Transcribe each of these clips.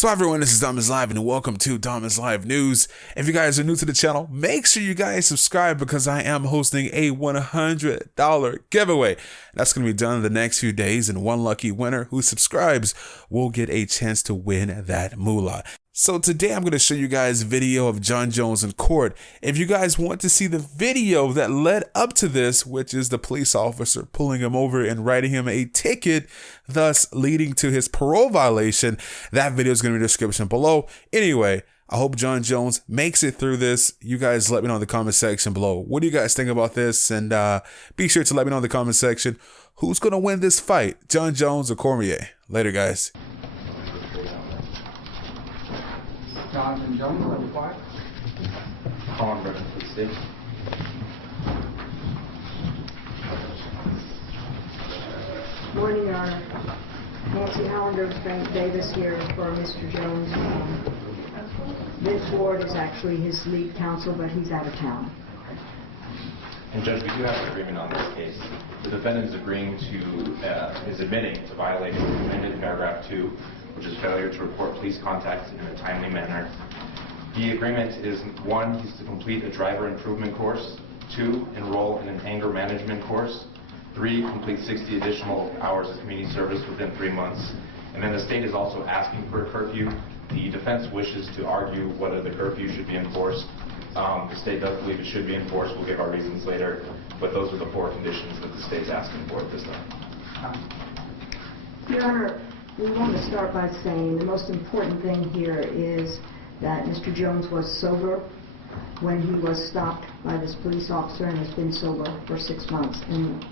So everyone, this is DomisLive and welcome to DomisLive News. If you guys are new to the channel, make sure you guys subscribe because I am hosting a $100 giveaway. That's going to be done in the next few days, and one lucky winner who subscribes will get a chance to win that moolah. So today I'm going to show you guys a video of Jon Jones in court. If you guys want to see the video that led up to this, which is the police officer pulling him over and writing him a ticket, thus leading to his parole violation, that video is going to be in the description below. Anyway, I hope Jon Jones makes it through this. You guys let me know in the comment section below. What do you guys think about this? And be sure to let me know in the comment section who's going to win this fight, Jon Jones or Cormier. Later, guys. Jonathan Jones, level 5. Colin Brennan, please stay. Morning, Your Honor. Nancy Hollander, Frank Davis here for Mr. Jones. Vince Ward is actually his lead counsel, but he's out of town. And Judge, we do have an agreement on this case. The defendant is admitting to violating amended paragraph 2, which is failure to report police contacts in a timely manner. The agreement is 1, he's to complete a driver improvement course, 2, enroll in an anger management course, 3, complete 60 additional hours of community service within 3 months. And then the state is also asking for a curfew. The defense wishes to argue whether the curfew should be enforced. The state does believe it should be enforced. We'll give our reasons later, but those are the 4 conditions that the state's asking for at this time. Your Honor, we want to start by saying the most important thing here is that Mr. Jones was sober when he was stopped by this police officer and has been sober for 6 months, and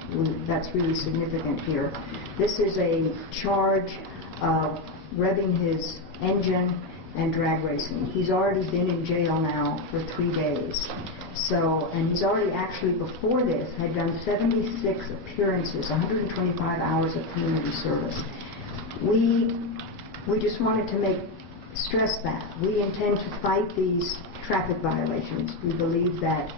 that's really significant here. This is a charge of revving his engine and drag racing. He's already been in jail now for 3 days. So, and he's already actually before this had done 76 appearances, 125 hours of community service. We just wanted to stress that. We intend to fight these traffic violations. We believe that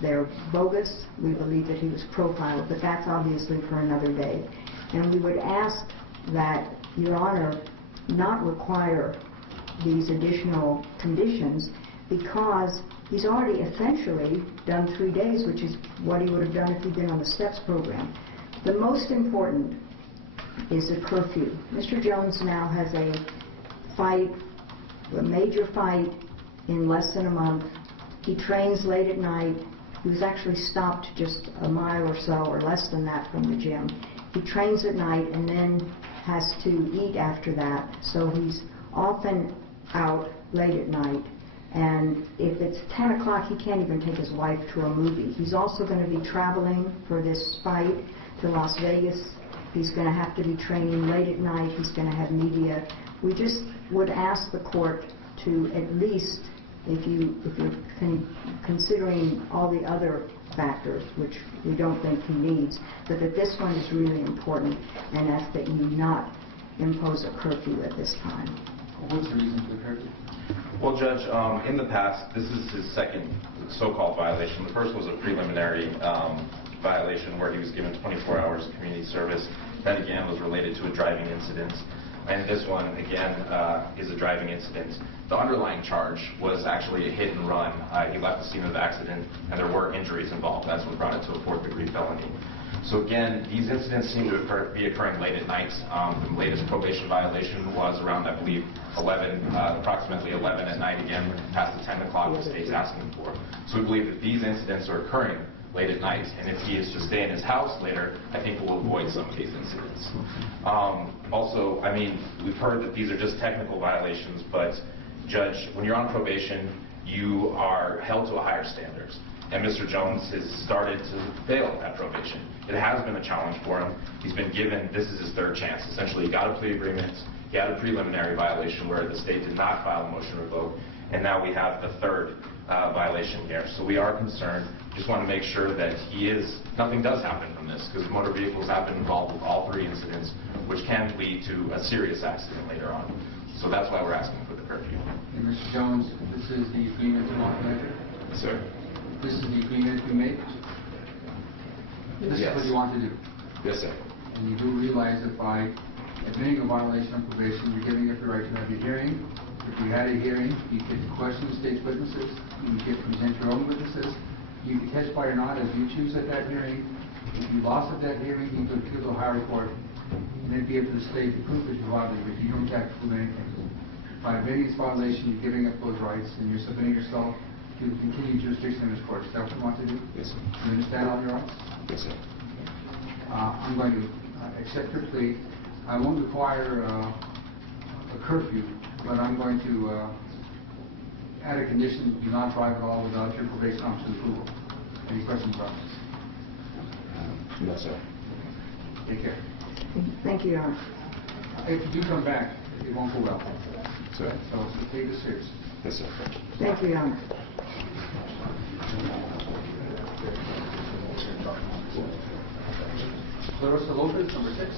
they're bogus. We believe that he was profiled, but that's obviously for another day. And we would ask that Your Honor not require these additional conditions because he's already essentially done 3 days, which is what he would have done if he'd been on the STEPS program. The most important is a curfew. Mr. Jones now has a major fight in less than a month. He trains late at night. He was actually stopped just a mile or so, or less than that, from the gym. He trains at night and then has to eat after that, so he's often out late at night. And if it's 10 o'clock, he can't even take his wife to a movie. He's also going to be traveling for this fight to Las Vegas. He's going to have to be training late at night. He's going to have media. We just would ask the court to at least, if you're considering all the other factors, which we don't think he needs, but that this one is really important, and ask that you not impose a curfew at this time. What's the reason for the curfew? Well, Judge, in the past, this is his second so-called violation. The first was a preliminary violation where he was given 24 hours of community service. That, again, was related to a driving incident. And this one, again, is a driving incident. The underlying charge was actually a hit and run. He left the scene of the accident, and there were injuries involved. That's what brought it to a 4th-degree felony. So again, these incidents seem to be occurring late at night. The latest probation violation was around, I believe, approximately 11 at night, again, past the 10 o'clock the state's asking for. So we believe that these incidents are occurring late at night, and if he is to stay in his house later, I think we'll avoid some of these incidents. Also, I mean, we've heard that these are just technical violations, but Judge, when you're on probation, you are held to a higher standard. And Mr. Jones has started to fail at probation. It has been a challenge for him. He's been given, this is his 3rd chance. Essentially, he got a plea agreement, he had a preliminary violation where the state did not file a motion to revoke, and now we have the 3rd violation here. So we are concerned. Just want to make sure that nothing does happen from this, because motor vehicles have been involved with all 3 incidents, which can lead to a serious accident later on. So that's why we're asking for the curfew. And Mr. Jones, this is the agreement you want later? Yes, sir. This is the agreement you made? This Yes. is what you want to do? Yes, sir. And you do realize that by admitting a violation of probation, you're giving up the right to have your hearing. If you had a hearing, you could question the state's witnesses, you could present your own witnesses, you could testify or not as you choose at that hearing. If you lost at that hearing, you could appeal to a higher court, and then be up to the state to prove that you violated, but you don't have to prove anything. By admitting this violation, you're giving up those rights, and you're submitting yourself to the continued jurisdiction of this court. Is that what you want to do? Yes, sir. You understand all your rights? Yes, sir. I'm going to accept your plea. I won't require a curfew, but I'm going to add a condition: do not drive at all without your probation officer's approval. Any questions about this? No, sir. Take care. Thank you, Your Honor. If you do come back, it won't go well. Sir. So take this serious. Yes, sir. Thank you, Your Honor. Clarissa Lopez, number 6.